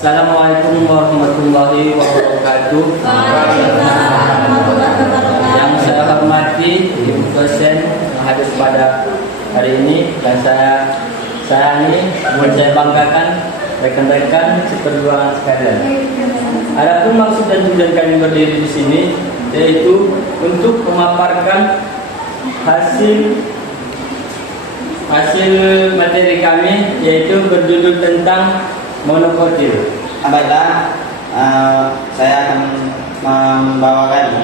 Assalamualaikum warahmatullahi wabarakatuh. Yang saya hormati Ibu dosen yang hadir pada hari ini, dan saya ini buat saya banggakan rekan-rekan seperjuangan sekalian. Adapun maksud dan tujuan kami berdiri di sini yaitu untuk memaparkan hasil materi kami, yaitu berjudul tentang monokotil. Baiklah, saya akan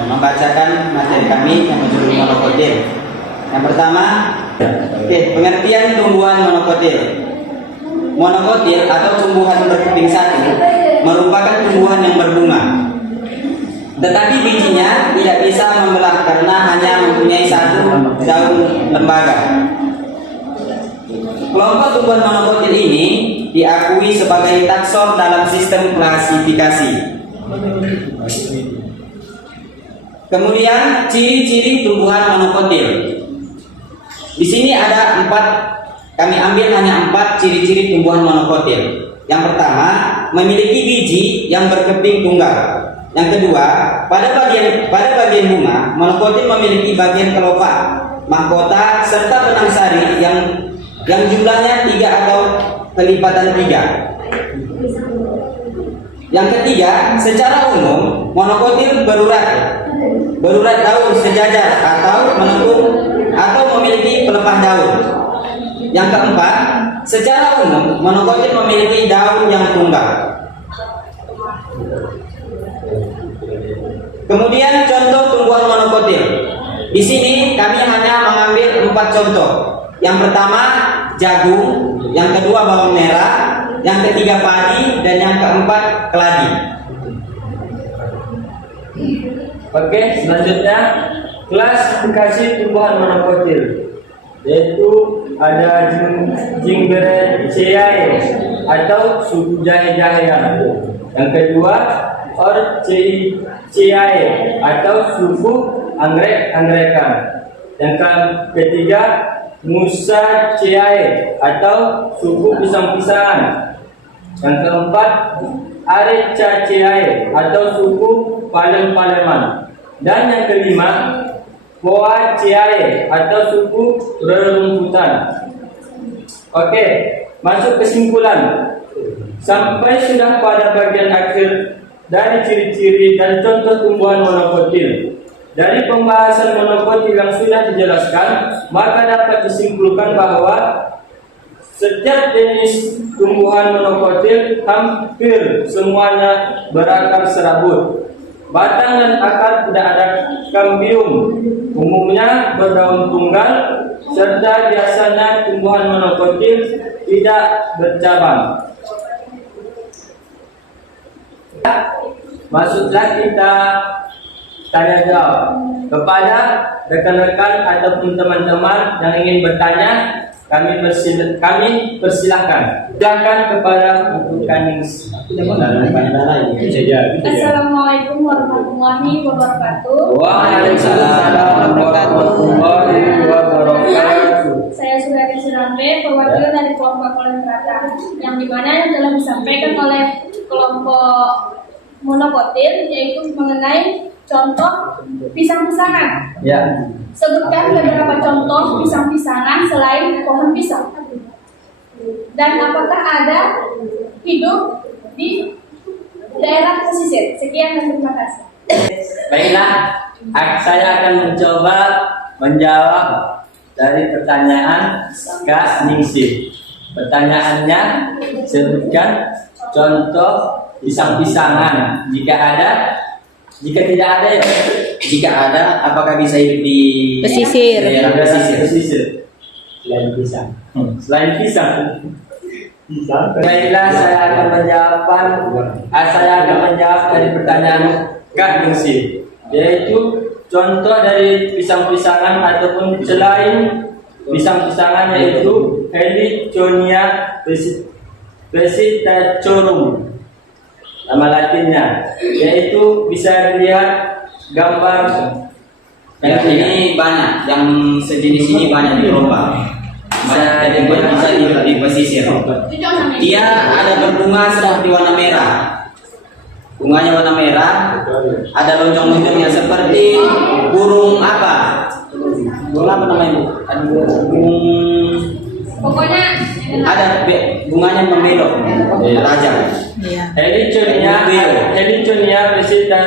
membacakan materi kami yang berjudul monokotil. Yang pertama, pengertian tumbuhan monokotil. Monokotil atau tumbuhan berkeping satu merupakan tumbuhan yang berbunga, tetapi bijinya tidak bisa membelah karena hanya mempunyai satu daun lembaga. Kelompok tumbuhan monokotil ini diakui sebagai takson dalam sistem klasifikasi. Kemudian ciri-ciri tumbuhan monokotil. Di sini ada kami ambil hanya 4 ciri-ciri tumbuhan monokotil. Yang pertama, memiliki biji yang berkeping tunggal. Yang kedua, pada bagian bunga, monokotil memiliki bagian kelopak, mahkota serta benang sari yang jumlahnya 3 atau kelipatan 3. Yang ketiga, secara umum monokotil berurat daun sejajar atau melengkung atau memiliki pelepah daun. Yang keempat, secara umum monokotil memiliki daun yang tunggal. Kemudian contoh tumbuhan monokotil. Di sini kami hanya mengambil 4 contoh. Yang pertama jagung, yang kedua bawang merah, yang ketiga padi, dan yang keempat keladi. Oke, selanjutnya klasifikasi tumbuhan monokotil, yaitu ada Zingiberacea atau suku jahe-jahean. Yang kedua Orchidaceae atau suku anggrek-angrekan. Yang ketiga Musaceae atau suku pisang-pisangan. Yang keempat Arecaceae atau suku palem-paleman. Dan yang kelima Poaceae atau suku rerumputan. Oke, masuk kesimpulan. Sampai sudah pada bagian akhir dari ciri-ciri dan contoh tumbuhan monokotil. Dari pembahasan monokotil yang sudah dijelaskan, maka dapat disimpulkan bahwa setiap jenis tumbuhan monokotil hampir semuanya berakar serabut. Batang dan akar tidak ada kambium, umumnya berdaun tunggal, serta biasanya tumbuhan monokotil tidak bercabang. Masuklah kita tanya jawab kepada rekan-rekan ataupun teman-teman yang ingin bertanya. Kami persilahkan. Silakan kepada Ibu Kanis. Assalamualaikum warahmatullahi wabarakatuh. Waalaikumsalam warahmatullahi wabarakatuh. Saya Surya Sirambe, perwakilan dari kelompok Kolentrata, yang dimana yang telah disampaikan oleh kelompok monokotil, yaitu mengenai contoh pisang-pisangan. Ya. Sebutkan beberapa contoh pisang-pisangan selain pohon pisang. Dan apakah ada hidup di daerah pesisir? Sekian dan terima kasih. Baiklah, saya akan mencoba menjawab dari pertanyaan Kak Ningsih. Pertanyaannya, sebutkan contoh pisang-pisangan. Jika tidak ada ya. Jika ada, apakah bisa hidup di pesisir? Daerah pesisir. Selain pisang. Selain pisang. Baiklah, saya akan menjawab dari pertanyaan Kak Ningsih, yaitu contoh dari pisang-pisangan ataupun selain pisang-pisangan, yaitu Heliconia vesitachorum, nama latinnya, yaitu bisa dilihat gambar. Yang ini banyak, yang sejenis ini banyak di Eropa. bisa di pesisir. Dia ada berbunga seperti warna merah. Bunganya warna merah, ada lonjong-lonjongnya seperti burung apa? Burung apa namanya, Bu? Burung. Pokoknya Ada bunganya membelok, raja. Heliconia pesita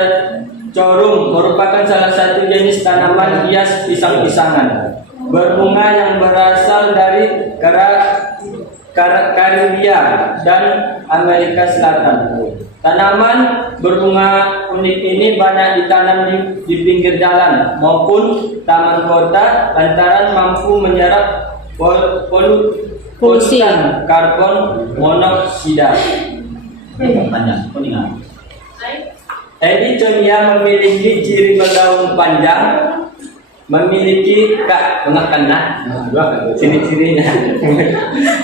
corum merupakan salah satu jenis tanaman hias pisang-pisangan berbunga yang berasal dari Karibia dan Amerika Selatan. Tanaman berbunga unik ini banyak ditanam di pinggir jalan maupun taman kota lantaran mampu menyerap polutan karbon monoksida. Heliconia memiliki ciri berdaun panjang, memiliki ciri-cirinya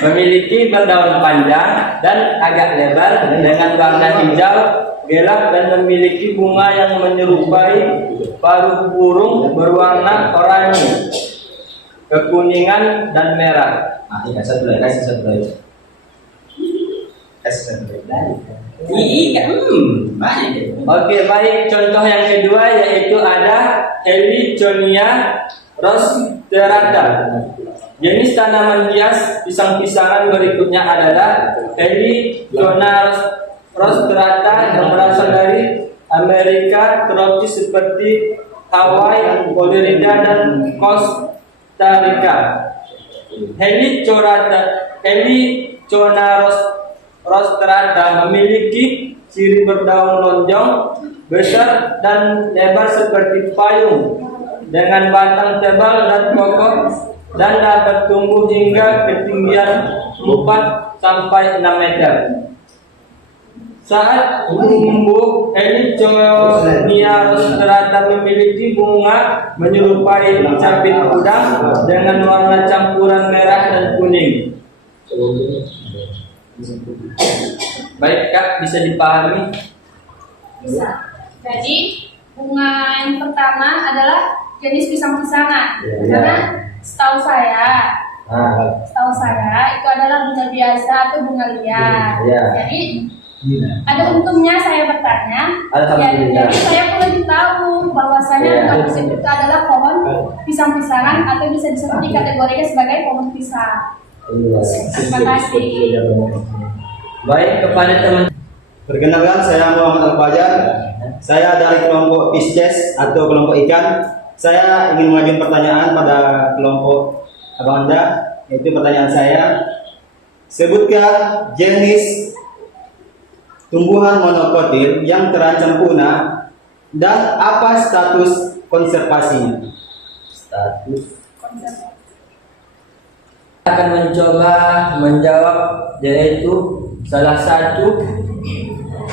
memiliki berdaun panjang dan agak lebar dengan warna hijau gelap dan memiliki bunga yang menyerupai paruh burung berwarna oranye, kekuningan dan merah. Kasih satu lagi. Banyak. Oke, baik. Contoh yang kedua yaitu ada Heliconia rostrata. Jenis tanaman hias pisang-pisangan berikutnya adalah Heliconia rostrata yang berasal dari Amerika tropis seperti Hawaii, Florida, dan Costa Rica. Heliconia rostrata memiliki ciri berdaun lonjong, besar dan lebar seperti payung, dengan batang tebal dan kokoh dan dapat tumbuh hingga ketinggian 4 sampai 6 meter. Saat tumbuh, Heliconia rostrata memiliki bunga menyerupai capit udang dengan warna campuran merah dan kuning. Baik Kak, bisa dipahami? bisa. Jadi bunga yang pertama adalah jenis pisang-pisangan. Karena setahu saya itu adalah bunga biasa atau bunga liar. Jadi ada untungnya saya bertanya. Jadi saya pun lebih tahu bahwasanya bunga pisang itu adalah pohon pisang-pisangan atau bisa disebut dikategorikan sebagai pohon pisang. Terima kasih. Baik, kepada teman. Perkenalkan, saya Muhammad Al-Fajar. Saya dari kelompok Pisces atau kelompok ikan. Saya ingin mengajukan pertanyaan pada kelompok Abang Anda. Yaitu pertanyaan saya, sebutkan jenis tumbuhan monokotil yang terancam punah dan apa status konservasinya. Akan mencoba menjawab, yaitu salah satu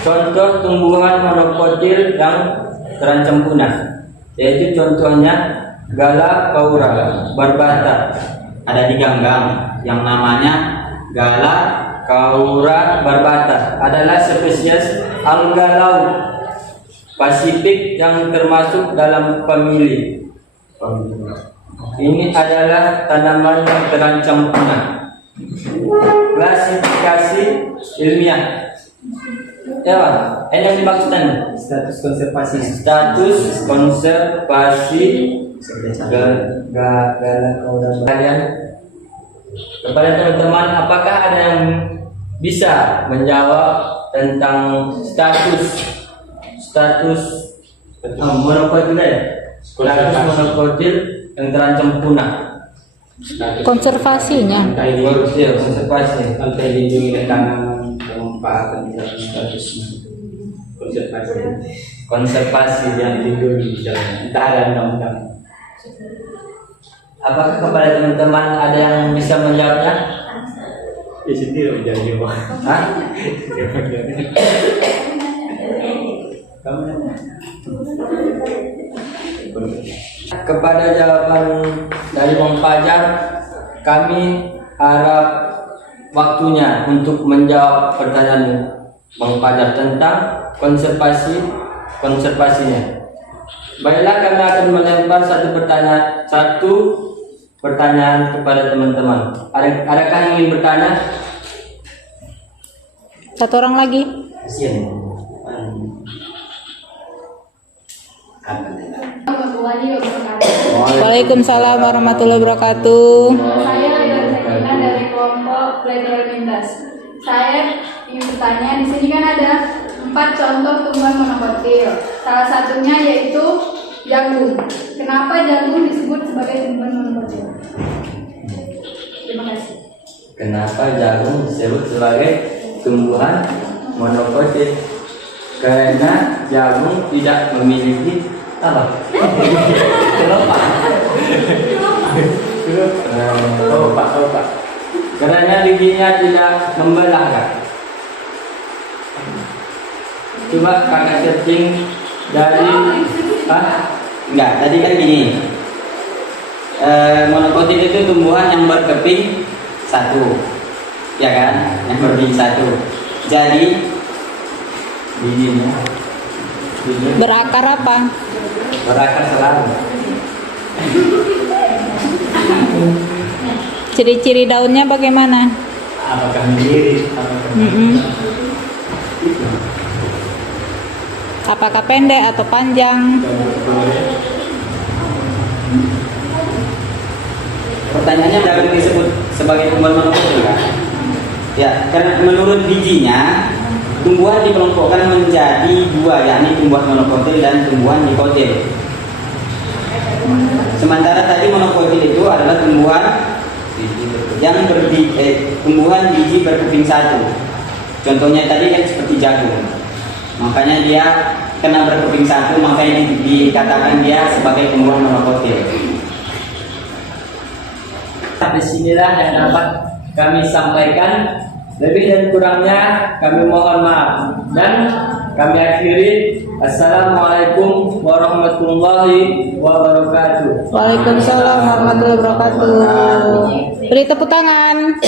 contoh tumbuhan monokotil yang terancam punah, yaitu contohnya Gala kaura barbata. Ada di Ganggang yang namanya Gala Kaura barbata adalah spesies alga laut Pasifik yang termasuk dalam famili. Ini adalah tanaman yang terancam punah. Klasifikasi ilmiah. Ya, ini yang dimaksudkan status konservasi. Status konservasi kalian. Kepada teman-teman, apakah ada yang bisa menjawab tentang status monokotil yang terancam punah? Konservasinya. Konservasi. Kalau dilindungi tanaman pemanfaatan statusnya konservasi yang dilindungi entah ada undang-undang. Apakah kepada teman-teman ada yang bisa menjawabnya? Di sini loh jadi Hah? Kepada jawaban dari Bang Fajar, kami harap waktunya untuk menjawab pertanyaan Bang Fajar tentang konservasinya. Baiklah, kami akan melempar satu pertanyaan kepada teman-teman. Adakah yang ingin bertanya? Satu orang lagi. Kasihan. Warahmatullahi wabarakatuh. Waalaikumsalam warahmatullahi wabarakatuh. Saya Ridwan Sakina dari kelompok Belajar Lintas. Saya ingin bertanya, di sini kan ada 4 contoh tumbuhan monokotil. Salah satunya yaitu jagung. Kenapa jagung disebut sebagai tumbuhan monokotil? Terima kasih. Kenapa jagung disebut sebagai tumbuhan monokotil? Karena jagung tidak memiliki apa? Kelopak. Kelopak. Karena bijinya tidak membelah kan? Coba kakak searching dari Enggak, tadi kan gini. Monokotil itu tumbuhan yang berkeping satu, ya kan? Yang berkeping satu. Jadi bijinya Berakar apa? berakar selalu. Ciri-ciri daunnya bagaimana? Apakah mirip? Apakah Apakah pendek atau panjang? pertanyaannya jagung disebut sebagai tumbuhan monokotil kan? Ya, karena menurut bijinya tumbuhan dikelompokkan menjadi 2, yakni tumbuhan monokotil dan tumbuhan dikotil. Sementara tadi monokotil itu adalah tumbuhan yang tumbuhan biji berkeping satu. Contohnya tadi kan seperti jagung. Makanya dia kena berkeping satu, makanya dikatakan dia sebagai tumbuhan monokotil. Disinilah yang dapat kami sampaikan. Lebih dan kurangnya kami mohon maaf dan kami akhiri. Assalamualaikum warahmatullahi wabarakatuh. Waalaikumsalam warahmatullahi wabarakatuh. Beri tepuk tangan.